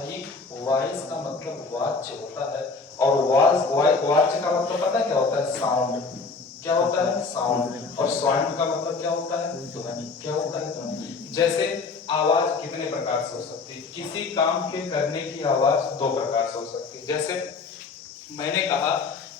भाई वॉइस का मतलब वाच्य होता है, और वाच्य का मतलब पता है क्या होता है? साउंड। क्या होता है? साउंड। और साउंड का मतलब क्या होता है? ध्वनि। क्या होता है? ध्वनि। जैसे आवाज कितने प्रकार से हो सकती है? किसी काम के करने की आवाज दो प्रकार से हो सकती है। जैसे मैंने कहा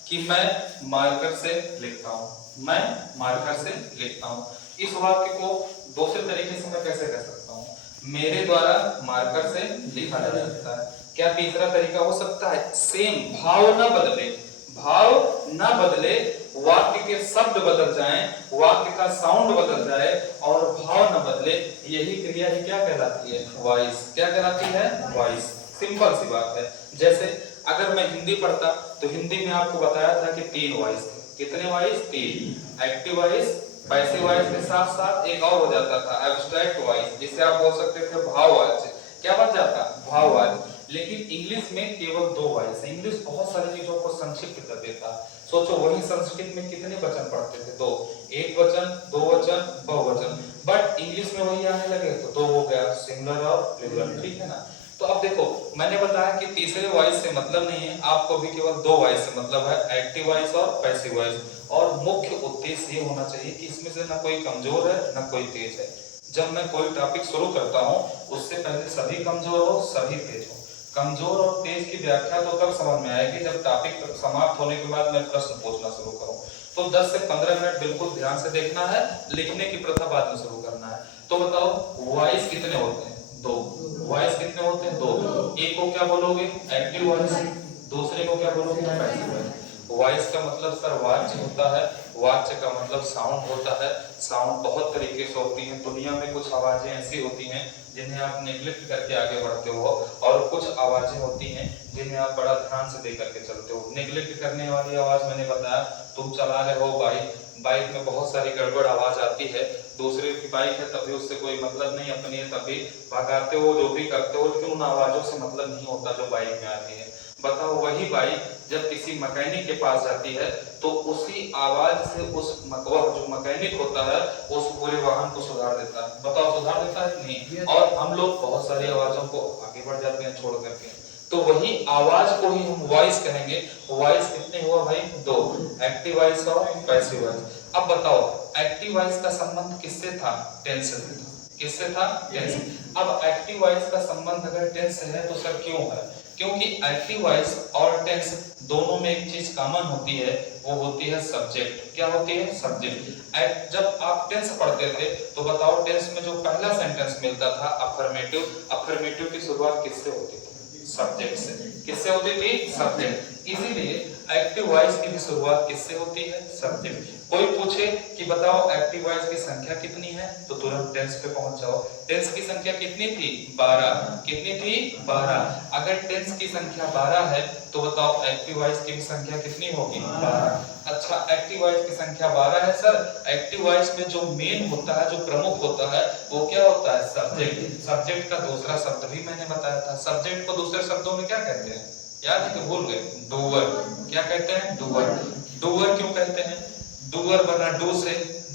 कि मैं मार्कर से लिखता हूं, मैं मार्कर से लिखता हूं। इस वाक्य को दूसरे तरीके से मैं कैसे कह सकता हूं? मेरे द्वारा मार्कर से लिखा जा सकता है। क्या तीसरा तरीका हो सकता है? सेम, भाव ना बदले, भाव ना बदले, वाक्य के शब्द बदल जाएं, वाक्य का साउंड बदल जाए और भाव न बदले, यही क्रिया ही क्या कहलाती है? वॉइस। क्या कहलाती है? वॉइस। सिंपल सी बात है। जैसे अगर मैं हिंदी पढ़ता तो हिंदी में आपको बताया था कि 3 वॉइस थे। कितने voice? 3। Active voice, passive voice के साथ साथ एक और हो जाता था एब्स्ट्रैक्ट वॉइस, जिसे आप बोल सकते थे भाववाच्य। क्या बन जाता? भाववाच्य। लेकिन इंग्लिश में केवल 2 वॉइस है। इंग्लिश बहुत सारी चीजों को संक्षिप्त कर देता। सोचो वही संस्कृत में कितने वचन पढ़ते थे? 2। एक वचन, दो वचन, बहुवचन। बट इंग्लिश में वही आने लगे तो 2 हो गया, सिंगुलर और प्लूरल। ठीक है ना? तो अब देखो, मैंने बताया कि तीसरे वॉइस से मतलब नहीं है, आपको भी केवल 2 वॉइस से मतलब है, एक्टिव वॉइस और पैसिव वॉइस। और मुख्य उद्देश्य ये होना चाहिए कि इसमें से ना कोई कमजोर है ना कोई तेज है। जब मैं कोई टॉपिक शुरू करता हूं उससे पहले सभी कमजोर हो, सभी तेज हो। कमजोर और तेज की व्याख्या तो तब समझ में आएगी जब टॉपिक समाप्त होने के बाद मैं प्रश्न पूछना शुरू करूं। तो 10 से 15 मिनट बिल्कुल ध्यान से देखना है, लिखने की प्रथा बाद में शुरू करना है। तो बताओ वॉइस कितने होते हैं? 2। वॉइस कितने होते हैं? 2। एक को क्या बोलोगे? Active voice. दूसरे को क्या बोलोगे? Passive voice. वॉइस का मतलब सर वाच्य होता है, वाच्य का मतलब साउंड होता है। साउंड बहुत तरीके से होती है। दुनिया में कुछ आवाजें ऐसी होती हैं जिन्हें आप नेग्लेक्ट करके आगे बढ़ते हो, और कुछ आवाजें होती हैं जिन्हें आप बड़ा ध्यान से दे करके चलते हो। नेग्लेक्ट करने वाली आवाज मैंने बताया, तुम चला रहे हो बाइक, बाइक में बहुत सारी गड़बड़ आवाज आती है, दूसरे की बाइक है तभी उससे कोई मतलब नहीं, अपनी है तभी भगाते हो, जो भी करते हो, लेकिन उन आवाजों से मतलब नहीं होता जो बाइक में आती है। बताओ वही बाइक जब किसी मैकेनिक के पास जाती है तो उसी आवाज से उस वह जो मैकेनिक होता है उस पूरे वाहन को सुधार देता है। बताओ सुधार देता है कि नहीं? और हम लोग बहुत सारी आवाजों को आगे बढ़ जाते हैं छोड़ करके। तो वही आवाज को ही हम वॉइस कहेंगे। वॉइस कितने हुआ भाई? 2। एक्टिव वॉइस और पैसिव वॉइस। अब बताओ एक्टिव वॉइस का संबंध किससे था? टेंस से। किससे था? टेंस। अब एक्टिव वॉइस का संबंध अगर टेंस से है तो सर क्यों है? क्योंकि एक्टिव वॉइस और टेंस दोनों में एक चीज कॉमन होती है, वो होती है सब्जेक्ट। क्या होती है? सब्जेक्ट। जब आप टेंस पढ़ते थे तो बताओ टेंस में जो पहला सेंटेंस मिलता था अफर्मेटिव, अफर्मेटिव की शुरुआत किससे होती थी? सब्जेक्ट से। किससे होती थी? सब्जेक्ट। इसीलिए एक्टिव वॉइस की भी शुरुआत किससे होती है? सब्जेक्ट। कोई पूछे कि बताओ एक्टिव वॉइस की संख्या कितनी है तो तुरंत टेंस पे पहुंच जाओ। टेंस की संख्या कितनी थी? 12। कितनी थी? 12। अगर टेंस की संख्या 12 है तो बताओ एक्टिव वॉइस की भी संख्या कितनी होगी? 12। अच्छा एक्टिव वॉइस की संख्या 12 है सर। एक्टिव वॉइस में जो मेन होता है, जो प्रमुख होता है, वो क्या होता है? सब्जेक्ट। सब्जेक्ट का दूसरा शब्द भी मैंने बताया था। सब्जेक्ट को दूसरे शब्दों में क्या कहते हैं? याद है कि भूल गए? डूअर। क्या कहते हैं? डूअर। डूअर क्यों कहते हैं? डूअर बना डू से।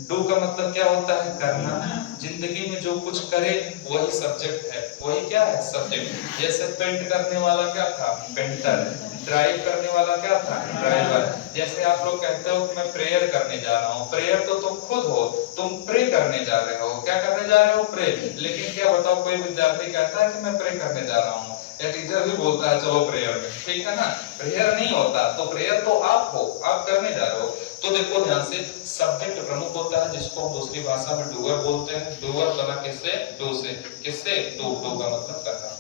डू का मतलब क्या होता है? करना। जिंदगी में जो कुछ करे वही सब्जेक्ट है। वही क्या है? सब्जेक्ट। जैसे पेंट करने वाला क्या था? पेंटर। ड्राइव करने वाला क्या था? ड्राइवर। जैसे आप लोग कहते हो कि मैं प्रेयर करने जा रहा हूँ, प्रेयर तो तुम खुद हो, तुम प्रे करने जा रहे हो। क्या करने जा रहे हो? प्रे। लेकिन क्या बताओ कोई विद्यार्थी कहता है कि मैं प्रे करने जा रहा हूँ, या टीचर भी बोलता है चलो प्रेयर में, ठीक है ना? प्रेयर नहीं होता, तो प्रेयर तो आप हो, आप करने जा रहे हो। तो देखो ध्यान से, सब्जेक्ट प्रमुख होता है जिसको हम दूसरी भाषा में डूअर बोलते हैं। डूअर बना किससे? डू से। किससे? डू। डू का मतलब करना।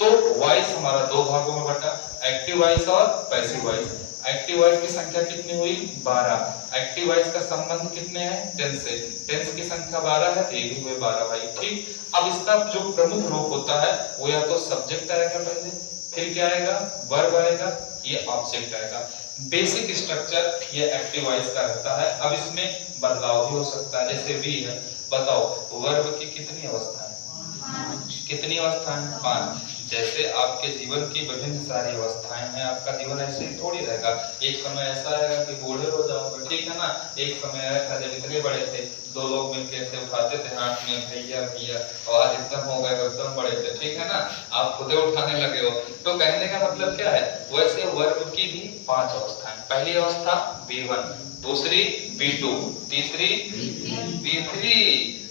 तो वॉइस हमारा 2 भागों में बटा, एक्टिव वॉइस और पैसिव वॉइस। एक्टिव वॉइस की संख्या कितनी हुई? 12। एक्टिव वॉइस का संबंध कितने हैं? टेंस से। टेंस की संख्या 12 है तो ये भी हुए 12 भाई। ठीक। अब इसका जो प्रमुख रूप होता है वो या तो सब्जेक्ट आएगा पहले, फिर क्या आएगा? वर्ब आएगा, ये ऑब्जेक्ट आएगा। बेसिक स्ट्रक्चर ये एक्टिव वॉइस का रहता है। अब इसमें बदलाव भी हो सकता है, जैसे वी है। बताओ वर्ब की कितनी अवस्थाएं? कितनी अवस्थाएं? 5। जैसे आपके जीवन की विभिन्न सारी अवस्थाएं हैं, आपका जीवन ऐसे ही थोड़ी रहेगा। एक समय ऐसा आएगा कि बूढ़े हो जाओगे, ठीक है ना? एक समय आया था जब इतने बड़े थे, दो लोग मिलके ऐसे उठाते थे हाथ में, भैया भैया, आवाज एकदम हो गए एकदम बड़े से, ठीक है ना, आप खुदे उठाने लगे हो। तो कहने का मतलब क्या है, वैसे वर्ब की भी 5 अवस्थाएं। पहली अवस्था V1, दूसरी V2, तीसरी V3,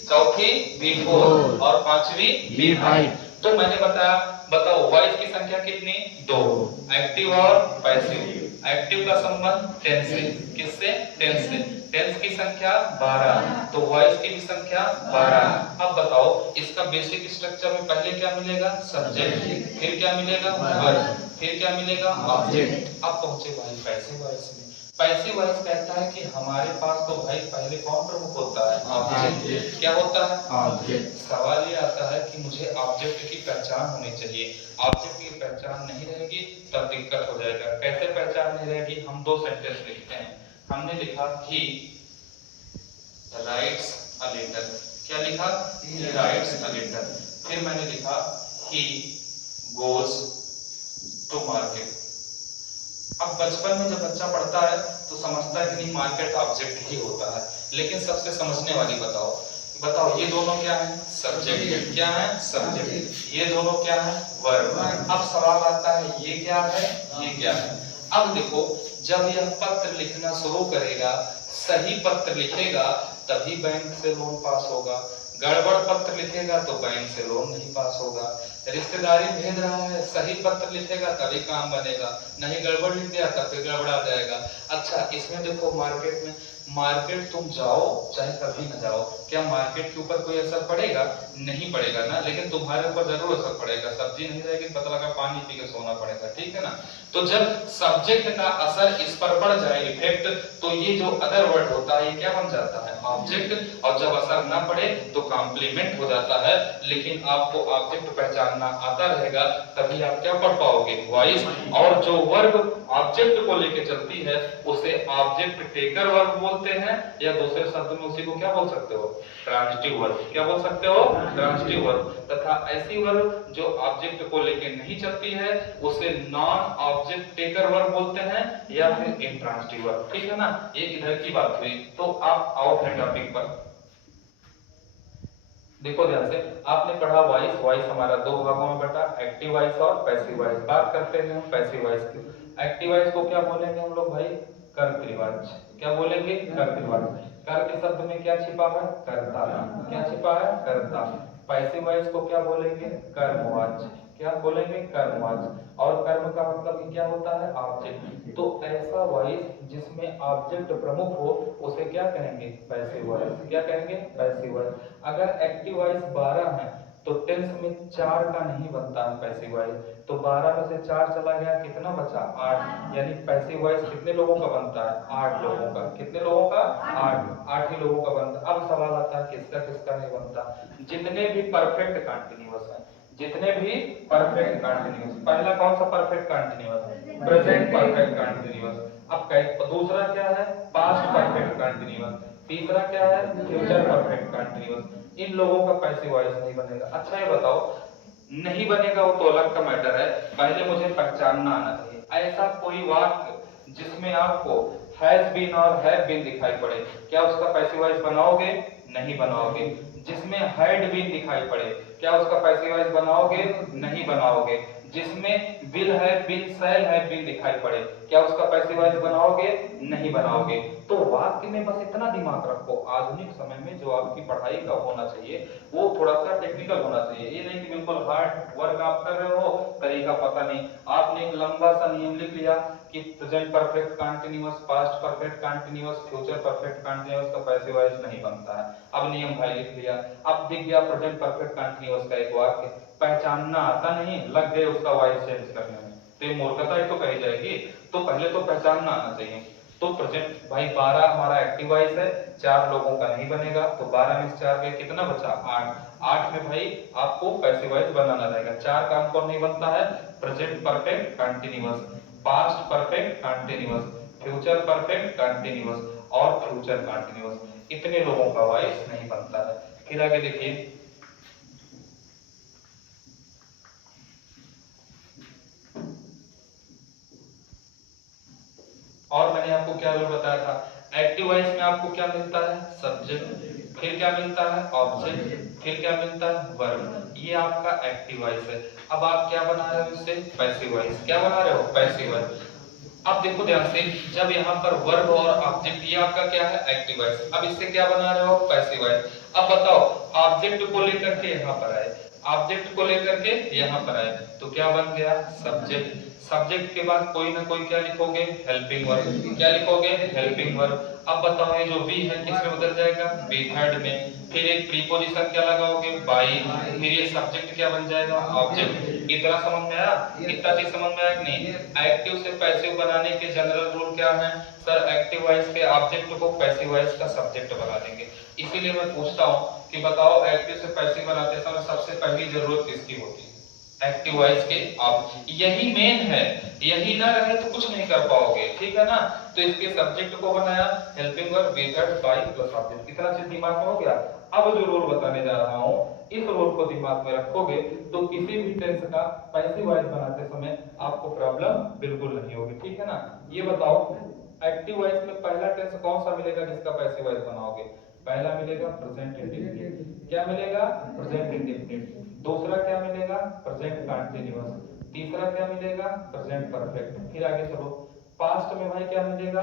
चौथी V4 और पांचवी V5। तो मैंने बताया, बताओ वॉइस की संख्या कितनी, 2, एक्टिव और पैसिव। एक्टिव का संबंध टेंस से, किससे, टेंस से। टेंस की संख्या 12, तो वॉइस की भी संख्या 12। अब बताओ इसका बेसिक स्ट्रक्चर में पहले क्या मिलेगा, सब्जेक्ट, फिर क्या मिलेगा, वर्ब, फिर क्या मिलेगा, ऑब्जेक्ट। अब पहुंचे भाई पैसिव वॉइस में। पैसिव वॉइस कहता है कि हमारे पास तो भाई पहले कौन प्रमुख होता है, ऑब्जेक्ट। क्या होता है, ऑब्जेक्ट। सवाल ये आता है कि मुझे ऑब्जेक्ट की पहचान होनी चाहिए। ऑब्जेक्ट की पहचान नहीं रहेगी तब दिक्कत हो जाएगा। कैसे पहचान नहीं रहेगी, हम 2 सेंटेंस लिखते हैं। हमने लिखा ही राइट्स अ लेटर। क्या लिखा, ही राइट्स अ लेटर। फिर मैंने लिखा ही गोज टू मार्केट। अब बचपन में जब बच्चा पढ़ता है तो समझता है कि नहीं मार्केट ऑब्जेक्ट ही होता है, लेकिन सबसे समझने वाली बताओ, बताओ ये दोनों क्या है, सब्जेक्ट। क्या है, सब्जेक्ट। ये दोनों क्या है, वर्ब। अब सवाल आता है ये क्या है, ये क्या है। अब देखो जब यह पत्र लिखना शुरू करेगा, सही पत्र लिखेगा तभी बैंक से लोन पास होगा, गड़बड़ पत्र लिखेगा तो बैंक से लोन नहीं पास होगा। रिश्तेदारी भेज रहा है, सही पत्र लिखेगा तभी काम बनेगा, नहीं गड़बड़ लिख दिया तब फिर गड़बड़ा जाएगा। अच्छा इसमें देखो मार्केट में, मार्केट तुम जाओ चाहे कभी न जाओ, क्या मार्केट के ऊपर कोई असर पड़ेगा, नहीं पड़ेगा ना, लेकिन तुम्हारे ऊपर जरूर असर पड़ेगा। सब्जी नहीं रहेगी पता लगा पानी पी के सोना पड़ेगा, ठीक है ना। तो जब सब्जेक्ट का असर इस पर पड़ जाए, इफेक्ट, तो ये जो अदर वर्ड होता है ये क्या बन जाता है, ऑब्जेक्ट। और जब असर ना पड़े तो कॉम्प्लीमेंट हो जाता है। लेकिन आपको ऑब्जेक्ट पहचानना आता रहेगा तभी आप क्या पढ़ पाओगे, वॉइस। और जो वर्ब ऑब्जेक्ट को लेके चलती है उसे ऑब्जेक्ट टेकर वर्ब बोलते हैं, या दूसरे शब्द में उसी को क्या बोल सकते हो, ट्रांजिटिव वर्ब। क्या बोल सकते हो, ट्रांजिटिव वर्ब। तथा ऐसी वर्ब जो ऑब्जेक्ट को लेके नहीं चलती है उसे नॉन ऑब्जेक्ट टेकर वर्ब बोलते हैं, या फिर इंट्रांजिटिव वर्ब, ठीक है ना। ये इधर की बात हुई। तो आप आओ अपने टॉपिक पर। देखो ध्यान से, आपने पढ़ा वॉइस। वॉइस हमारा 2 भागों में बटा, एक्टिव वॉइस और पैसिव वॉइस। बात करते हैं हम पैसिव वॉइस की। एक्टिव वॉइस को क्या बोलेंगे हम लोग भाई, कर्तृवाच्य। क्या बोलेंगे, कर्तृवाच्य। कर्त शब्द में क्या छिपा है, कर्ता। क्या छिपा है, कर्ता। पैसिव वॉइस को क्या बोलेंगे, कर्मवाच्य। क्या बोलेंगे, कर्मवाच्य। और कर्म का मतलब क्या होता है, ऑब्जेक्ट। तो ऐसा वॉइस जिसमें ऑब्जेक्ट प्रमुख हो उसे क्या कहेंगे, पैसिव वॉइस। क्या कहेंगे, पैसिव वॉइस। अगर एक्टिव वॉइस 12 है तो टेंस में 4 का नहीं बनता है पैसिव वॉइस, तो 12 में से 4 चला गया, कितना बचा, 8। यानी पैसिव वॉइस कितने लोगों का बनता है, 8 लोगों का। कितने लोगों का, 8 ही लोगों का बनता है। अब सवाल आता है किसका किसका नहीं बनता। जितने भी परफेक्ट कंटिन्यूअस है, जितने भी परफेक्ट कंटिन्यूअस। पहला कौन सा perfect continuous, present perfect continuous. अब दूसरा क्या है, पास्ट परफेक्ट कंटिन्यूअस। तीसरा क्या है, फ्यूचर परफेक्ट कंटिन्यूअस। इन लोगों का पैसिव वॉइस नहीं बनेगा। अच्छा ये बताओ, नहीं बनेगा वो तो अलग का मैटर है, पहले मुझे पहचानना आना चाहिए। ऐसा कोई वाक्य जिसमें आपको हैज बीन और हैव बीन दिखाई पड़े, क्या उसका पैसिव वॉइस बनाओगे, नहीं बनाओगे। जिसमें हैड बीन दिखाई पड़े, क्या उसका पैसिव वॉइस बनाओगे, नहीं बनाओगे। जिसमें will have been, shall have been दिखाई पड़े, क्या उसका पैसिव वॉइस बनाओगे, नहीं बनाओगे। तो वाक्य में बस इतना दिमाग रखो, आधुनिक समय में जो आपकी पढ़ाई का होना चाहिए वो थोड़ा सा टेक्निकल होना चाहिए। ये नहीं कि बिल्कुल हार्ड वर्क आप कर रहे हो, तरीका पता नहीं। आपने एक लंबा सा नियम लिख लिया कि present perfect continuous, past perfect continuous, future perfect continuous का पैसिव वॉइस नहीं बनता है। अब नियम भाई लिख लिया। अब दिख गया प्रेजेंट परफेक्ट कंटीन्यूअस का एक वाक्य, पहचानना आता नहीं, लग गए उसका वॉइस चेंज करने में, तो ये मूर्खता ही तो कही जाएगी। तो पहले तो पहचानना आना चाहिए। तो प्रेजेंट भाई 12 हमारा एक्टिव वॉइस है, 4 लोगों का नहीं बनेगा, तो 12 में से 4 गए, कितना बचा, 8। 8 में भाई आपको पैसिव वॉइस बनाना रहेगा। 4 का कौन नहीं बनता है, present perfect continuous, past perfect continuous, future perfect continuous और फ्यूचर कंटीन्यूअस। इतने लोगों का वॉइस नहीं बनता है। फिर आगे देखिए, और मैंने आपको क्या रूल बताया था, एक्टिव वॉइस में आपको क्या मिलता है, सब्जेक्ट, फिर क्या मिलता है ऑब्जेक्ट, फिर क्या मिलता है वर्ब। ये आपका एक्टिव वॉइस है। अब आप क्या बना रहे हो इससे पैसिव वॉइस, क्या बना रहे हो पैसिव वॉइस। अब देखो ध्यान से, जब यहाँ पर वर्ब और ऑब्जेक्ट, ये आपका क्या है एक्टिव वॉइस, अब इससे क्या बना रहे हो पैसिव वॉइस। अब बताओ ऑब्जेक्ट को लेकर के यहाँ पर आए, ऑब्जेक्ट को लेकर के यहाँ पर आए तो क्या बन गया सब्जेक्ट। सब्जेक्ट के बाद कोई ना कोई क्या लिखोगे हेल्पिंग वर्ब, क्या लिखोगे हेल्पिंग वर्ब। अब बताओ ये जो वी है किसमें बदल जाएगा वी थर्ड में। फिर एक प्रीपोजिशन क्या लगाओगे बाई, फिर ये सब्जेक्ट क्या बन जाएगा ऑब्जेक्ट। इतना समझ में आया, इतना चीज समझ में आया कि नहीं। एक्टिव से पैसिव बनाने के जनरल रूल क्या है सर, एक्टिव वॉइस के ऑब्जेक्ट को पैसिव वॉइस का सब्जेक्ट बना देंगे। इसीलिए मैं पूछता हूँ कि बताओ एक्टिव से पैसिव बनाते समय सबसे पहली जरूरत किसकी होती है एक्टिव वॉइस के। आप यही मेन है, यही ना रहे तो कुछ नहीं कर पाओगे, ठीक है ना। तो इसके सब्जेक्ट को बनाया हेल्पिंग वर्ब वेटेड बाय प्लस ऑब्जेक्ट। कितना चीज दिमाग में हो गया। अब जो रूल बताने जा रहा हूं इस रूल को दिमाग में रखोगे तो किसी भी टेंस का पैसिव वॉइस बनाते समय आपको प्रॉब्लम बिल्कुल नहीं होगी, ठीक है ना। ये बताओ एक्टिव वॉइस में पहला टेंस कौन सा मिलेगा जिसका पैसिव वॉइस बनाओगे। पहला मिलेगा प्रेजेंट इंडेफिनिट, क्या मिलेगा प्रेजेंट इंडेफिनिट। दूसरा क्या मिलेगा प्रेजेंट कंटीन्यूअस, तीसरा क्या मिलेगा प्रेजेंट परफेक्ट। फिर आगे चलो पास्ट में भाई क्या मिलेगा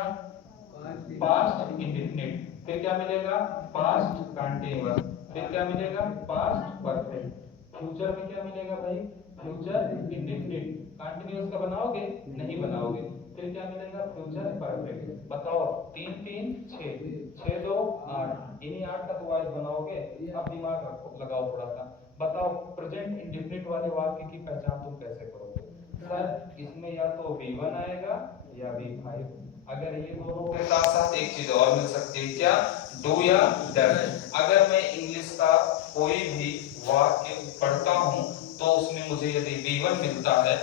पास्ट इंडेफिनिट, फिर क्या मिलेगा पास्ट कंटीन्यूअस, फिर क्या मिलेगा पास्ट परफेक्ट। फ्यूचर में क्या मिलेगा भाई फ्यूचर इंडेफिनिट। कंटीन्यूअस का बनाओगे नहीं बनाओगे। फिर क्या मिलेगा फ्यूचर परफेक्ट। बताओ 3 3 6 6 2 8, इन्हीं 8 का तो वॉइस बनाओगे। अब दिमाग रखो लगाओ थोड़ा सा। बताओ प्रेजेंट इंडेफिनिट वाले वाक्य की पहचान तुम कैसे करोगे सर। इसमें या तो V1 आएगा या V5। अगर ये दोनों के साथ साथ एक चीज और मिल सकती है क्या डू या डज। अगर मैं इंग्लिश का कोई भी वाक्य पढ़ता हूं तो उसमें मुझे यदि V1 मिलता है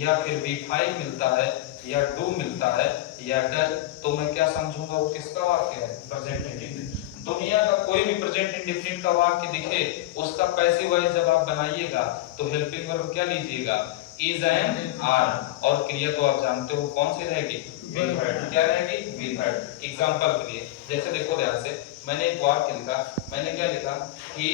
या फिर V5 मिलता है या डू मिलता है या डज तो मैं क्या समझूंगा वो किसका वाक्य है प्रेजेंट इंडेफिनिट। दुनिया का कोई भी प्रेजेंट इंडेफिनिट का वाक्य दिखे उसका पैसिव वॉइस जब आप बनाइएगा तो हेल्पिंग वर्ब क्या लीजिएगा इज एंड आर, और क्रिया तो आप जानते हो कौन सी रहेगी विल हेड, क्या रहेगी विल हेड। एग्जांपल के लिए जैसे देखो ध्यान से, मैंने एक वाक्य लिखा, मैंने क्या लिखा ही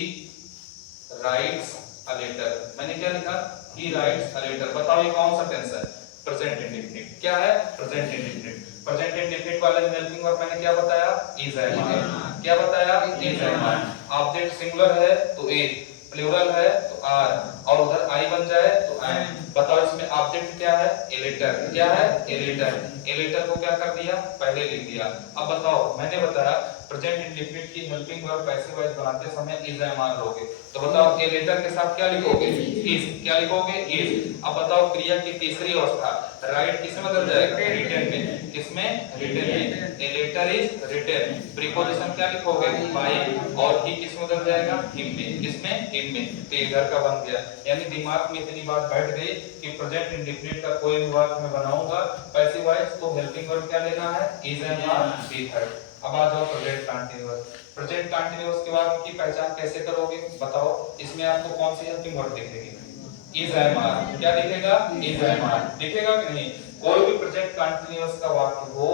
राइट्स अ लेटर, मैंने क्या लिखा ही राइट्स अ लेटर। बताओ ये कौन सा टेंस है प्रेजेंट इंडेफिनिट, क्या है प्रेजेंट इंडेफिनिट। प्रेजेंट इंडेफिनिट वाले में हेल्पिंग वर्ब मैंने क्या बताया इज एंड आर, क्या बताया is and are. Object singular है तो इज, प्लूरल है तो आर, और उधर आई बन जाए तो एम। बताओ इसमें ऑब्जेक्ट क्या है ए लेटर, क्या है ए लेटर। ए लेटर को क्या कर दिया पहले लिख दिया। अब बताओ मैंने बताया प्रेजेंट इंडेफिनिट की हेल्पिंग वर्ब पैसिव वॉइस बनाते समय इज एंड आर लोगे तो बताओ ए लेटर के साथ क्या लिखोगे इज, क्या लिखोगे इज। अब बताओ क्रिया की तीसरी अवस्था राइट किसमें बदल जाएगा रिटन में, किसमें रिटन में। A letter is written, preposition क्या लिखोगे बाय, और ही किसमें बदल जाएगा हिम में, किसमें हिम में। तो इधर का बन गया, यानी दिमाग में इतनी बात बैठ गई कि प्रेजेंट इंडेफिनिट का कोई भी वाक्य मैं बनाऊंगा पैसिव वॉइस तो हेल्पिंग वर्ब क्या लेना है is and are be third. अब आ जाओ प्रेजेंट कंटीन्यूअस। प्रेजेंट कंटीन्यूअस के वाक्य की पहचान कैसे करोगे बताओ। इसमें आपको कौन सी हेल्पिंग वर्ब दिखेगी इज एम आर, क्या दिखेगा इज एम आर दिखेगा कि नहीं। कोई भी प्रेजेंट कंटीन्यूअस का वाक्य हो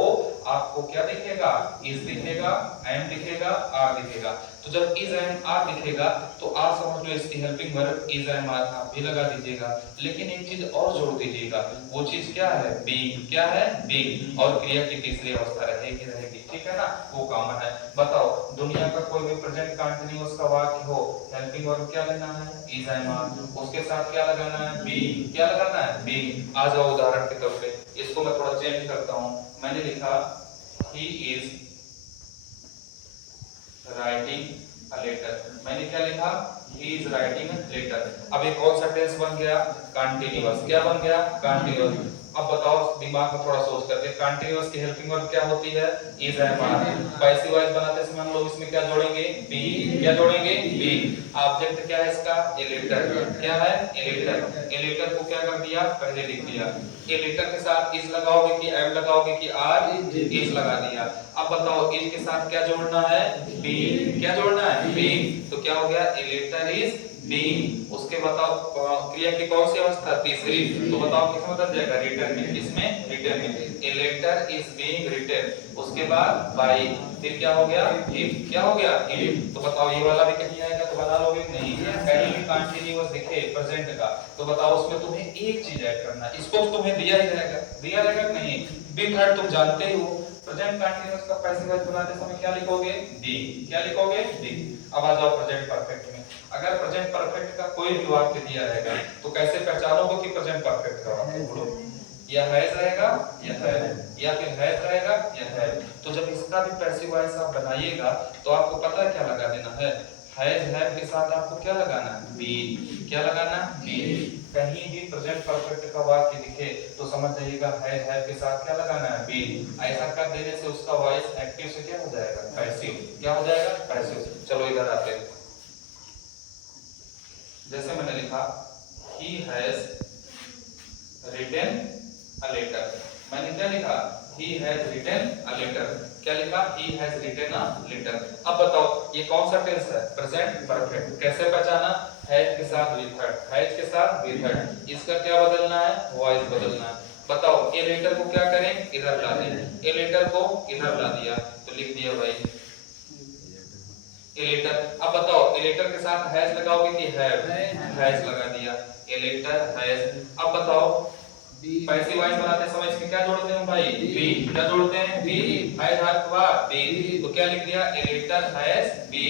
आपको क्या दिखेगा इज दिखेगा, एम दिखेगा, आर दिखेगा। तो जब इज एंड आर दिखेगा तो आप समझ लो इसकी helping verb is and are आप भी लगा दीजिएगा। लेकिन एक चीज और जोड़ दीजिएगा, वो चीज क्या है बीइंग, क्या है बीइंग, और क्रिया की तीसरी अवस्था रहेगी रहेगी, ठीक है ना, वो कॉमन है। बताओ दुनिया का कोई भी प्रेजेंट कंटीन्यूअस का वाक्य हो हेल्पिंग वर्ब क्या लेना है इज एंड आर, उसके साथ क्या लगाना है बीइंग, क्या लगाना है बीइंग। आ जाओ उदाहरण के तौर पे, इसको मैं थोड़ा चेंज करता हूं। मैंने लिखा he is writing a letter, मैंने क्या लिखा he is writing a letter. अब ये कौन सा टेंस बन गया कंटीन्यूअस, क्या बन गया कंटीन्यूअस। अब बताओ दिमाग में थोड़ा सोच करके कंटीन्यूअस की हेल्पिंग वर्ब क्या होती है is and are. Passive voice बनाते समय हम लोग इसमें क्या जोड़ेंगे बी, क्या जोड़ेंगे बी। ऑब्जेक्ट क्या है इसका ए लेटर, क्या है ए लेटर। ए लेटर को क्या कर दिया पहले लिख दिया। ए लेटर के साथ इज लगाओगे कि एम लगाओगे कि आर, इज लगा दिया। अब बताओ इज के साथ क्या जोड़ना है बी, क्या जोड़ना है बी। तो क्या हो गया ए लेटर इज बीइंग। उसके बताओ क्रिया की कौन सी अवस्था, तीसरी, तो बताओ किसमें बदल जाएगा, रिटन में। किसमें, रिटन में। A letter is being written, उसके बाद बाय, फिर क्या हो गया, इफ। क्या हो गया, इफ। तो बताओ ये वाला भी कहीं आएगा तो बना लोगे नहीं, कहीं भी कंटीन्यूअस दिखे प्रेजेंट का तो बताओ उसमें तुम्हें एक चीज ऐड करना है, इसको तो तुम्हें दिया ही रहेगा, दिया रहेगा कि नहीं, बी थर्ड तुम जानते ही हो। प्रेजेंट कंटीन्यूअस का पैसिव वॉइस बनाते समय क्या लिखोगे, बी। क्या लिखोगे, बी। अब आ जाओ प्रेजेंट परफेक्ट में। अगर प्रेजेंट परफेक्ट का कोई भी वाक्य दिया रहेगा तो कैसे पहचानोगे कि प्रेजेंट परफेक्ट का वाक्य, बोलो, या हैज रहेगा या है, या फिर हैज रहेगा या है। तो जब इसका भी पैसिव वॉइस आप बनाइएगा तो आपको पता है क्या लगा देना है, हैज हैव के साथ आपको क्या लगाना है, बी। क्या लगाना, बी। कहीं भी प्रेजेंट परफेक्ट का वाक्य दिखे तो समझ जाइएगा हैज हैव के साथ क्या लगाना है, बी। ऐसा कर देने से उसका वॉइस एक्टिव से क्या हो जाएगा, पैसिव। क्या हो जाएगा, पैसिव। चलो इधर आते हैं। जैसे मैंने लिखा he has written a letter, मैंने क्या लिखा, he has written a letter। क्या लिखा, he has written a letter। अब बताओ ये कौन सा टेंस है, प्रेजेंट परफेक्ट। कैसे पहचाना, हैज के साथ with heard, हैज के साथ with heard। इसका क्या बदलना है, वॉइस बदलना है। बताओ ए लेटर को क्या करें, इधर ला दें, ए लेटर को इधर ला दिया तो लिख दिया भाई ए लेटर। अब बताओ ए लेटर के साथ हैज लगाओगे कि हैव, हैज लगा दिया, ए लेटर हैज। अब बताओ पैसिव वॉइस बनाते समय इसमें क्या जोड़ते हैं भाई, बी। क्या जोड़ते हैं, बी। हैज हैव हुआ बी, तो क्या लिख दिया, ए लेटर हैज बी।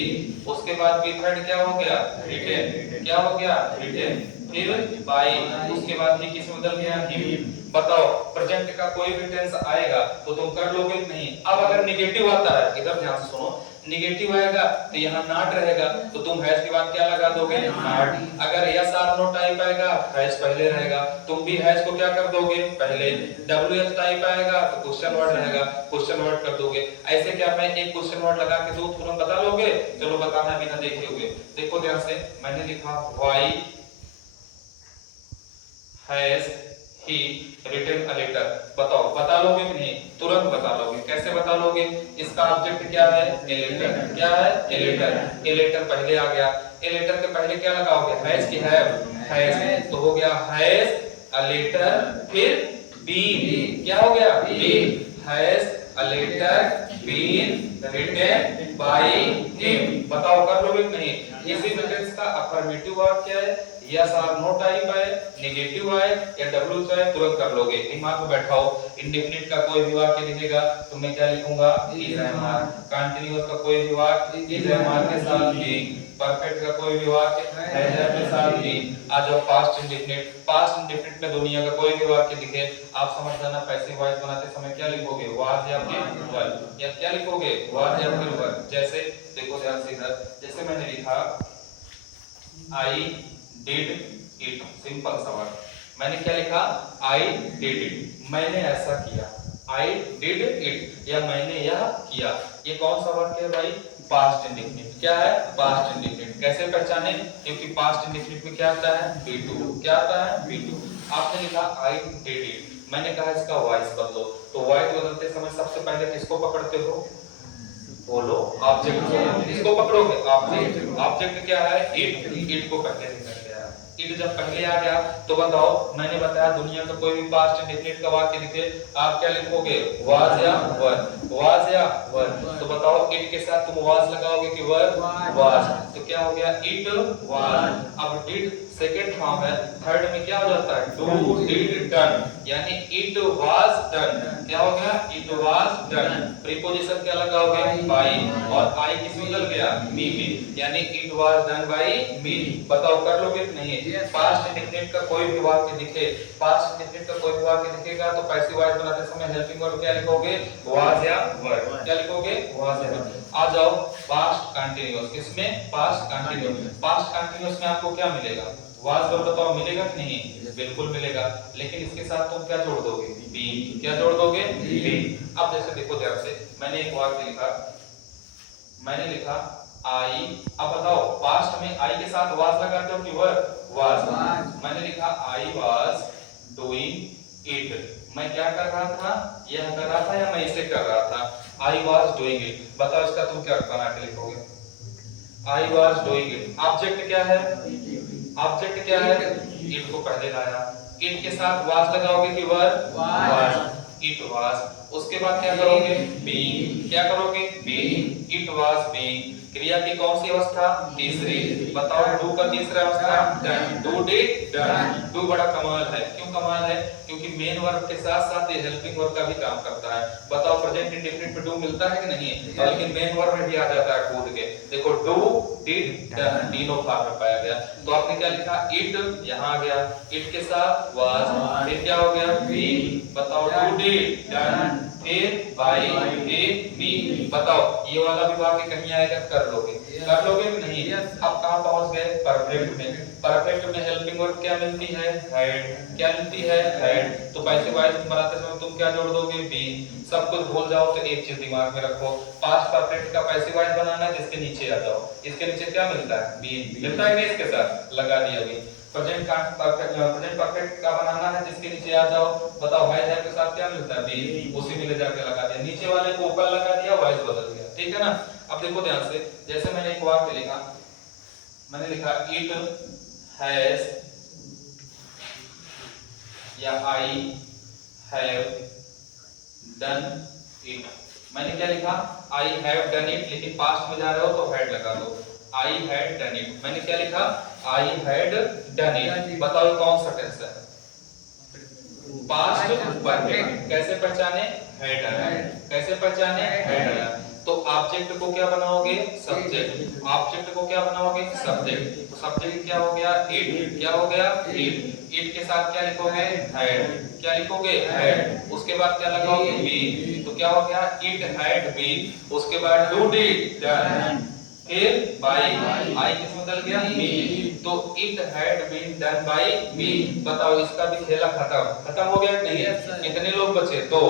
उसके बाद बी थर्ड क्या हो गया, रिटन। क्या हो गया, रिटन। फिर बाय, उसके बाद ही किसमें बदल गया, हिम। बताओ प्रेजेंट का कोई भी टेंस आएगा तो तुम कर लोगे नहीं। अब अगर नेगेटिव आता है, इधर ध्यान से सुनो, नेगेटिव आएगा तो यहाँ नॉट रहेगा तो तुम हैज के बाद क्या लगा दोगे, नॉट। अगर यस आर नो टाइप आएगा हैज पहले रहेगा, तुम भी हैज को क्या कर दोगे, पहले। डब्ल्यू एच टाइप आएगा तो क्वेश्चन वर्ड रहेगा, क्वेश्चन वर्ड कर दोगे। ऐसे क्या मैं एक क्वेश्चन वर्ड लगा के दो तुरंत बता लोगे, चलो बताना बिना देखे हुए। देखो ध्यान से, मैंने लिखा why has he written a letter. बताओ बता लोगे कि नहीं, तुरंत बता लोगे। कैसे बता लोगे, इसका ऑब्जेक्ट क्या है, ए लेटर। क्या है, ए लेटर। ए लेटर पहले आ गया, ए लेटर के पहले क्या लगाओगे, हैज की हैव, हैज। तो हो गया हैज अ लेटर, फिर बीन। क्या हो गया, been. Has a letter been written by him. बताओ कर लोगे कि नहीं। इसी सेंटेंस का अफर्मेटिव वर्ब क्या है, यस आर नो टाइप है, नेगेटिव है या डब्ल्यू है, तुरंत कर लोगे। दिमाग में बैठाओ, इंडेफिनिट का कोई भी वाक्य दिखेगा तो मैं क्या लिखूंगा, इज एम आर। कंटीन्यूअस का कोई भी वाक्य इज एम आर के साथ बीइंग। परफेक्ट का कोई भी वाक्य हैज हैव के साथ बीइंग। आ जाओ पास्ट इंडेफिनिट। पास्ट इंडेफिनिट में दुनिया का कोई भी वाक्य दिखे आप समझ जाना पैसिव वॉइस बनाते समय क्या लिखोगे, वाज या फिर वर। या क्या लिखोगे, वाज या फिर वर। जैसे देखो ध्यान से इधर, जैसे मैंने लिखा आई डिड इट, सिंपल सा वर्ड। मैंने क्या लिखा, आई डिड इट, मैंने ऐसा किया। आई डिड इट या मैंने यह किया। ये कौन सा वर्ड है भाई, पास्ट इंडेफिनिट। क्या है, पास्ट इंडेफिनिट। कैसे पहचाने, क्योंकि पास्ट इंडेफिनिट में क्या आता है, B2। क्या आता है, B2। आपने लिखा आई डिड इट, मैंने कहा इसका वॉइस बदलो, तो वॉइस बदलते समय सबसे पहले किसको पकड़ते हो, बोलो, ऑब्जेक्ट को। किसको पकड़ोगे, ऑब्जेक्ट। ऑब्जेक्ट क्या है, इट। इट को पहले निकल गया, इट जब पहले आ गया तो बताओ, मैंने बताया दुनिया का कोई भी पास्ट इंडेफिनिट का वाक्य दिखे आप क्या लिखोगे, वाज या वर। वाज या वर। तो बताओ इट के साथ तुम वाज लगाओगे कि वर, वाज। तो क्या हो गया, इट वाज। अब डिड सेकंड फॉर्म है, थर्ड में क्या हो जाता है, डू डिड डन, यानी इट वाज डन। क्या हो गया, इट वाज डन। प्रीपोजिशन क्या लगाओगे, बाय, और आई किस में बदल गया, मी में, यानी it was done by me. बताओ कर लोगे कि नहीं। पास्ट इंडेफिनिट का कोई भी वाक्य दिखे, पास्ट इंडेफिनिट का कोई भी वाक्य दिखेगा तो पैसिव वॉइस बनाते समय हेल्पिंग वर्ब क्या लिखोगे, वाज या वर। क्या लिखोगे, वाज या वर। आ जाओ पास्ट कंटीन्यूअस, किसमें, पास्ट कंटीन्यूअस। पास्ट कंटीन्यूअस में आपको क्या मिलेगा, वाज वर्ब बताओ मिलेगा कि नहीं, बिल्कुल मिलेगा, लेकिन इसके साथ तुम क्या जोड़ दोगे, बी। क्या जोड़ दोगे, बी। अब जैसे देखो ध्यान से, मैंने एक वाक्य लिखा, मैंने लिखा आई। अब बताओ पास्ट में आई के साथ वाज लगाते हो कि वर, वाज। मैंने लिखा आई वाज डूइंग इट, मैं क्या कर रहा था, यह कर रहा था या मैं इसे कर रहा था, आई वाज डूइंग इट। बताओ इसका तुम क्या बना के लिखोगे, I was doing it. Object क्या है, ऑब्जेक्ट क्या है, इट को पहले लाया, इट के साथ वाज लगाओगे कि वाज, इट वाज। उसके बाद क्या करोगे, बीइंग, क्या करोगे, बीइंग, इट वाज बीइंग। क्रिया की कौन सी अवस्था, तीसरी। बताओ डू का तीसरा अवस्था done, do did done. Do बड़ा कमाल है, क्यों कमाल है, क्योंकि मेन वर्ब के साथ साथ ये हेल्पिंग वर्ब का भी काम करता है। बताओ प्रेजेंट इंडेफिनिट में डू मिलता है कि नहीं, लेकिन मेन वर्ब में भी आ जाता है कूद के। देखो डू डिड डन तीनों भाग में पाया गया। तो आपने क्या लिखा, इट यहाँ आ गया, इट के साथ वाज, फिर क्या हो गया, बीइंग। बताओ डू डिड डन, फिर बाय, फिर बी। बताओ ये वाला भी वाक्य कहीं आएगा, कर लोगे कि नहीं। अब कहां पहुंच गए, परफेक्ट में। परफेक्ट में हेल्पिंग वर्ब क्या मिलती है, हैड। क्या मिलती है, हैड। तो पैसिव वॉइस बनाते समय तुम क्या जोड़ दोगे, बीन। सब कुछ भूल जाओ तो एक चीज दिमाग में रखो, पास्ट परफेक्ट का पैसिव वॉइस बनाना है, जिसके नीचे आ जाओ। इसके नीचे क्या मिलता है, बीन मिलता है, इसके साथ लगा दिया बीन। प्रेजेंट परफेक्ट का बनाना है, जिसके नीचे आ जाओ। बताओ है के साथ क्या मिलता है, बीन, उसी में ले जाके लगा दिया, नीचे वाले को ऊपर लगा दिया, वॉइस बदल गया। ठीक है ना। अब देखो ध्यान से, जैसे मैंने एक वाक्य लिखा, मैंने लिखा इट हैज या आई हैव डन इट। मैंने क्या लिखा, आई हैव डन इट, लेकिन पास्ट में जा रहे हो तो हैड लगा दो, आई हैड डन इट। मैंने क्या लिखा, आई हैड डन इट। बताओ कौन सा टेंस है, पास्ट परफेक्ट। कैसे पहचाने, हैड आया। कैसे पहचाने, हैड आया। तो ऑब्जेक्ट को क्या बनाओगे, सब्जेक्ट। ऑब्जेक्ट को क्या बनाओगे, सब्जेक्ट। तो सब्जेक्ट क्या हो गया, इट। क्या हो गया, इट। इट के साथ क्या लिखोगे, हैड। क्या लिखोगे, हैड। उसके बाद क्या लगाओगे, बीन। तो क्या हो गया, इट हैड बीन। उसके बाद डू डिड डन, फिर बाय, आई किस में बदल गया, मी। तो it had been done by me. बताओ इसका भी खेला खत्म हो गया नहीं, कितने लोग बचे, दो।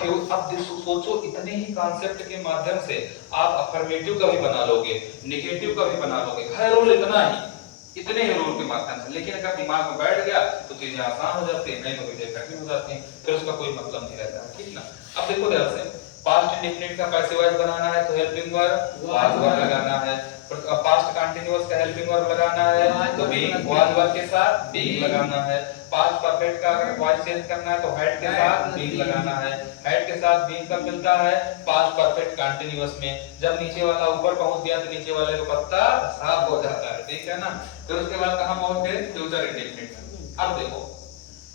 फिर अब सोचो, इतने ही कॉन्सेप्ट के माध्यम से आप अफर्मेटिव का भी बना लोगे, नेगेटिव का भी बना लोगे। हर रूल इतना ही, इतने ही रूल के माध्यम से। लेकिन अगर दिमाग में बैठ गया तो चीजें आसान हो जाती है, नहीं तो चीजें कठिन हो जाती हैं, फिर उसका कोई मतलब नहीं रहता। ठीक ना। अब देखो ध्यान से, पास्ट इंडेफिनिट का पैसिव वॉइस बनाना है तो हेल्पिंग वर्ब वाज वर्ब लगाना है। पास्ट कंटीन्यूअस का हेल्पिंग वर्ब लगाना है तो बीइंग वाज वर्ब के साथ बीइंग लगाना है। पास्ट परफेक्ट का अगर वॉइस चेंज करना है तो हैड के साथ बीइंग लगाना है। हैड के साथ बीइंग कब मिलता है, पास्ट परफेक्ट कंटीन्यूअस में। जब नीचे वाला ऊपर पहुंच गया तो नीचे वाले का पत्ता साफ हो जाता है। ठीक है ना। फिर उसके बाद कहां पहुंच गए, फ्यूचर इंडेफिनिट में। अब देखो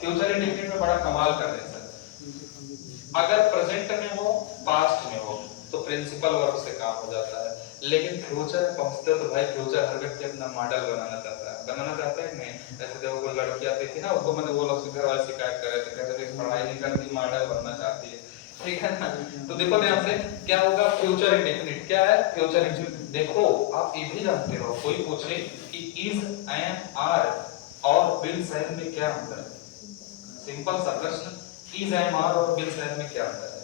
फ्यूचर इंडेफिनिट में बड़ा कमाल कर रहे हैं। अगर प्रेजेंट में हो, पास्ट में हो तो प्रिंसिपल वर्ब से काम हो जाता है। लेकिन फ्यूचर पहुंचते तो भाई फ्यूचर हर व्यक्ति अपना मॉडल बनाना चाहता है कि नहीं। ऐसे देखो कोई लड़की आती थी ना, उसको मैंने वो लोग घर वाले शिकायत कर रहे थे, कहते थे पढ़ाई नहीं करती, मॉडल बनना चाहती है। ठीक है ना। तो देखो ध्यान से, क्या होगा, फ्यूचर इंडेफिनिट। क्या है, फ्यूचर इंडेफिनिट। देखो आप ये भी जानते हो, कोई पूछे कि इज, एम, आर और विल सेल में क्या अंतर है, सिंपल सा प्रश्न, इज, एम, आर और विल सेल में क्या अंतर है।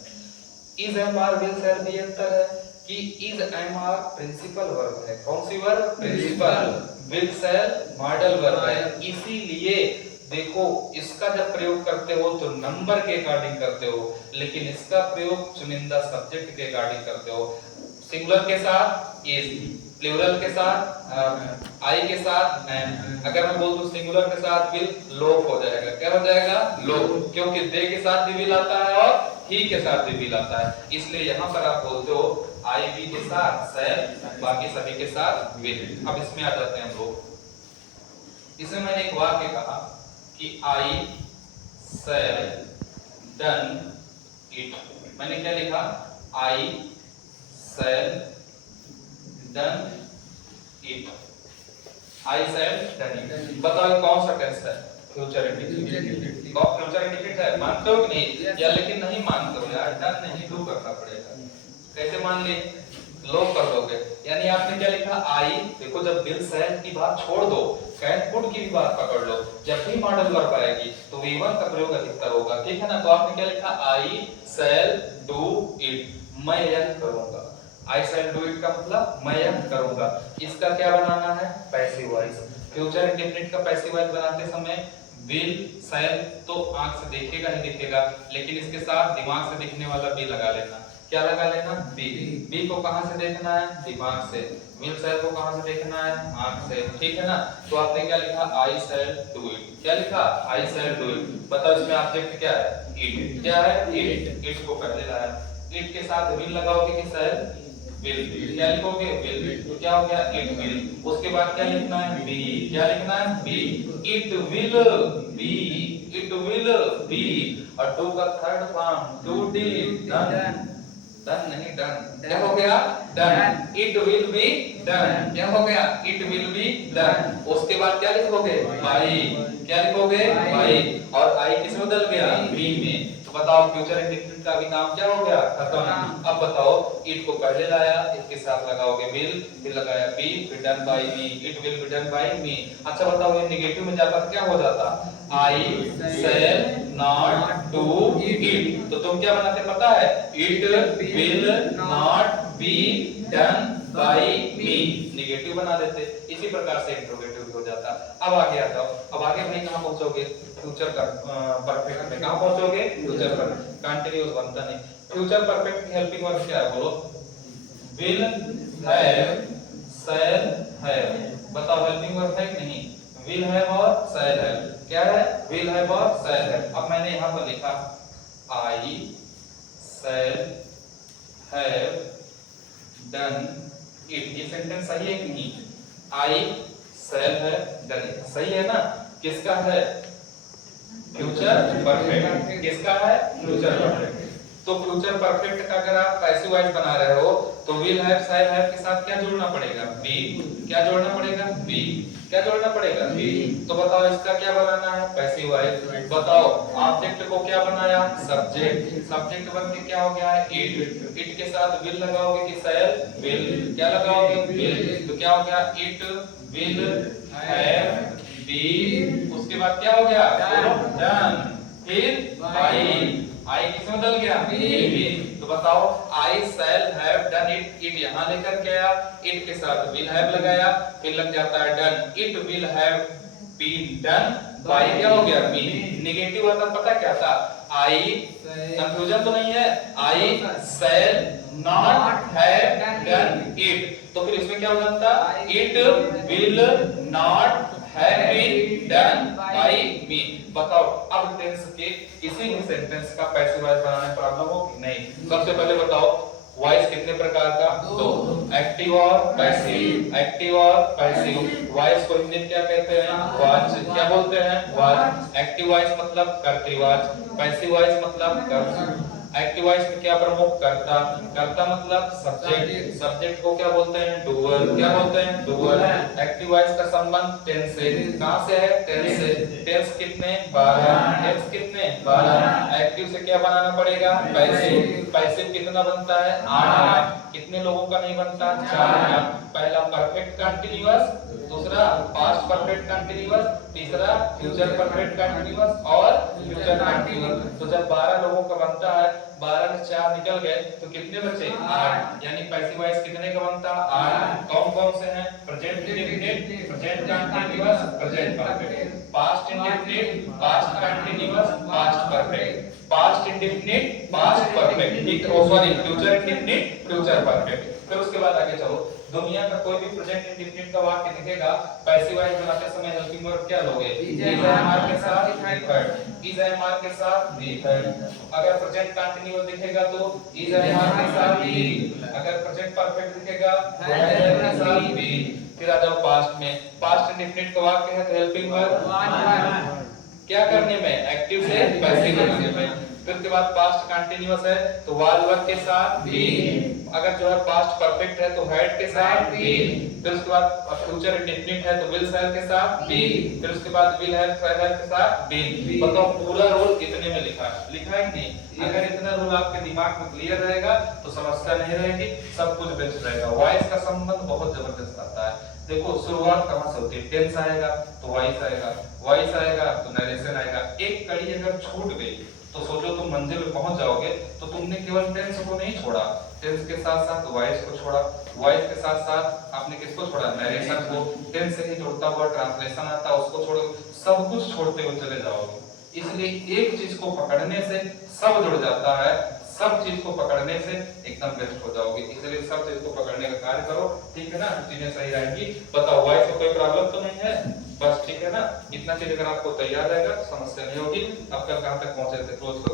Is, am, are, will shall में अंतर है कि is, am, are principal verb है। कौन सी verb, principal. Will shall modal verb है। इसीलिए देखो इसका जब प्रयोग करते हो तो नंबर के अकॉर्डिंग करते हो, लेकिन इसका प्रयोग चुनिंदा सब्जेक्ट के अकॉर्डिंग करते हो। सिंगुलर के साथ इज, प्लूरल के साथ आई के साथ एम। अगर मैं बोल दूं सिंगुलर के साथ विल, लोप हो जाएगा। क्या हो जाएगा, लोप, क्योंकि दे के साथ भी विल आता है और ही के साथ भी विल आता है। इसलिए यहाँ पर आप बोलते हो आई भी के साथ सेल, बाकी सभी के साथ विल। अब इसमें आ जाते हैं हम लोग। इसमें मैंने एक वाक्य कहा कि आई सेल डन इट। मैंने क्या लिखा, I shall done it, I shall done it. बताओ कौन सा टेंस है, फ्यूचर इंडेफिनिट। फ्यूचर इंडेफिनिट है, मानते हो कि नहीं, या लेकिन नहीं मानते हो यार, डन नहीं डू करना पड़ेगा। कैसे मान ली, लोग कर दोगे। यानी आपने क्या लिखा, आई। देखो जब विल सेल की बात छोड़ दो, कैन कुड की भी बात पकड़ लो, जब भी मॉडल वर्ब आएगी तो V1 का प्रयोग अधिकतर होगा। ठीक है ना। तो आपने क्या लिखा, आई सेल डू इट, मैं यह करूंगा। आई सेल डू इट का मतलब मैं यह करूंगा। इसका क्या बनाना है, पैसिव वॉइस। फ्यूचर इंडेफिनिट का पैसिव वॉइस बनाते समय विल सेल तो आंख से देखेगा ही दिखेगा, लेकिन इसके साथ दिमाग से दिखने वाला बी लगा लेना। क्या लगा लेना, बी। बी को कहां से देखना है, दिमाग से। विल शैल को कहां से देखना है, आंख से, ठीक है ना। तो आपने क्या लिखा, आई शैल डू इट, क्या लिखा, आई शैल डू इट। बताओ इसमें ऑब्जेक्ट क्या है, इट, क्या है, इट, इट को पहले लाया, इट के साथ विल लगाओगे कि शैल, विल, क्या लिखोगे, विल, तो क्या हो गया, इट विल। उसके बाद क्या लिखना है, बी, क्या लिखना है, be, it will be, it will be. और डू का third form do did, done, done नहीं डन, क्या हो गया, done, it will be done, क्या हो गया, इट विल बी डन। उसके बाद क्या लिखोगे, बाई, क्या लिखोगे, बाई, और आई किस में बदल गया, बी में। तो बताओ फ्यूचर इंडेफिनिट का भी काम क्या हो गया, खत्म। अब बताओ इट को पहले लाया, इसके साथ लगाओगे विल, फिर लगाया बी, फिर done by me, it will be done by me. अच्छा बताओ ये नेगेटिव में जाकर क्या हो जाता, I shall not do it, तो तुम क्या बनाते पता है, it will not be done by me, negative बना देते। इसी प्रकार से इंट्रोगेटिव हो जाता। अब आगे आ जाओ, अब आगे भाई कहां पहुंचोगे, फ्यूचर का परफेक्ट में कहां पहुंचोगे, फ्यूचर परफेक्ट, कंटीन्यूअस बनता नहीं। फ्यूचर परफेक्ट की हेल्पिंग वर्ब क्या है बोलो, विल हैव, शैल हैव। बताओ हेल्पिंग वर्ब है कि नहीं, विल हैव और शैल हैव, क्या है, विल हैव और शैल हैव। अब मैंने यहां पर लिखा आई शैल हैव डन इट, ये सेंटेंस सही है कि नहीं, आई शैल हैव डन इट, सही है ना। किसका है, फ्यूचर परफेक्ट, किसका है, फ्यूचर परफेक्ट। तो फ्यूचर परफेक्ट का अगर आप पैसिव वॉइस बना रहे हो तो विल हैव शैल हैव के साथ क्या जोड़ना पड़ेगा, बी, क्या जोड़ना पड़ेगा, बी, क्या जोड़ना पड़ेगा, बी। तो बताओ इसका क्या बनाना है, पैसिव वॉइस। बताओ ऑब्जेक्ट को क्या बनाया, सब्जेक्ट, सब्जेक्ट बन के क्या हो गया है, इट, इट के साथ विल लगाओगे कि शैल, विल, क्या लगाओगे, विल, तो क्या हो गया, इट विल हैव बी, उसके बाद क्या हो गया, डन, फिर बाई, आई किस में बदल गया, बी। तो बताओ I shall have done it, it यहां लेकर के आया, इट के साथ विल हैव लगाया, फिर लग जाता है done, it will have been done by, क्या हो गया, बी। नेगेटिव आता पता क्या था, आई, कंफ्यूजन तो नहीं है, I shall not have done it, तो फिर इसमें क्या हो जाता, it will not have been done by me. बताओ अब टेंस के किसी भी सेंटेंस का पैसिव वॉइस बनाने प्रॉब्लम हो कि नहीं। सबसे पहले बताओ वॉइस कितने प्रकार का, दो, एक्टिव और पैसिव, एक्टिव और पैसिव। वॉइस को हिंदी में क्या कहते हैं, वाच, क्या बोलते हैं, वाच। एक्टिव वॉइस मतलब कर्तृवाच, पैसिव वॉइस मतलब कर्ता। एक्टिव वॉइस में क्या प्रमुख, कर्ता, कर्ता मतलब सब्जेक्ट, सब्जेक्ट को क्या बोलते हैं, डूअर, क्या बोलते हैं, डूअर। एक्टिव वॉइस का संबंध टेंस से, कहां से है, टेंस से। टेंस कितने, 12, टेंस कितने, 12। एक्टिव से क्या बनाना पड़ेगा, पैसिव, पैसिव कितना बनता है, 8। कितने लोगों का नहीं बनता, 4। पहला परफेक्ट कंटीन्यूअस, दूसरा पास्ट परफेक्ट कंटीन्यूअस, तीसरा फ्यूचर परफेक्ट कंटीन्यूअस और फ्यूचर कंटीन्यूअस। तो जब 12 लोगों का बनता है, 12 में 4 निकल गए तो कितने बचे, 8। यानी पैसिव वॉइस कितने का बनता, 8। कौन कौन से हैं, present indefinite, present continuous, present perfect, past indefinite, past continuous, past perfect, past indefinite, past perfect, sorry future indefinite, future perfect. फिर उसके बाद आगे चलो, दुनिया का कोई भी प्रेजेंट इंडेफिनिट का वाक्य दिखेगा, पैसिव वॉइस बनाते समय हेल्पिंग वर्ब क्या लोगे, इज एमआर के साथ डिफर्ड, इज एमआर के साथ डिफर्ड। अगर प्रेजेंट कंटीन्यूअस दिखेगा तो इज एमआर के साथ बी, अगर प्रेजेंट परफेक्ट दिखेगा तो हैव के साथ बी। फिर आ जाओ पास्ट में, पास्ट इंडेफिनिट का वाक्य है तो हेल्पिंग वर्ब क्या करने में, एक्टिव से पैसिव बनाने में। फिर उसके बाद पास्ट कंटीन्यूअस है तो वाज वर्ब के साथ बी, अगर जो है पास्ट परफेक्ट है तो हैड के साथ बी। फिर उसके बाद फ्यूचर इंडेफिनिट है तो विल शैल के साथ बी। फिर उसके बाद विल हैव शैल हैव के साथ बी। बताओ पूरा रूल कितने में लिखा है, लिखा है कि नहीं। अगर इतना रूल आपके दिमाग में क्लियर रहेगा तो समस्या नहीं रहेगी, सब कुछ बेस्ट रहेगा। वॉइस का संबंध बहुत जबरदस्त आता है। देखो शुरुआत कहां से होती है, टेंस आएगा तो वॉइस आएगा, वॉइस आएगा तो नरेशन आएगा। एक कड़ी अगर छूट गई तो सोचो तुम मंजिल पे पहुंच जाओगे। तो तुमने केवल टेंस को नहीं छोड़ा, टेंस के साथ साथ वॉइस को छोड़ा, वॉइस के साथ साथ आपने किसको छोड़ा, नरेशन को। टेंस से ही जुड़ता हुआ ट्रांसलेशन आता है उसको छोड़ो, सब कुछ छोड़ते हुए चले जाओगे। इसलिए एक चीज को पकड़ने से सब जुड़ जाता है, सब चीज को पकड़ने से एकदम बेस्ट हो जाओगे, इसलिए सब चीज को पकड़ने का कार्य करो, ठीक है ना, चीजें सही रहेंगी। बताओ वॉइस में कोई प्रॉब्लम तो नहीं है, बस ठीक है ना, इतना चीज अगर आपको तैयार रहेगा तो समस्या नहीं होगी। अब कल कहाँ तक पहुंचे थे, क्लोज करो।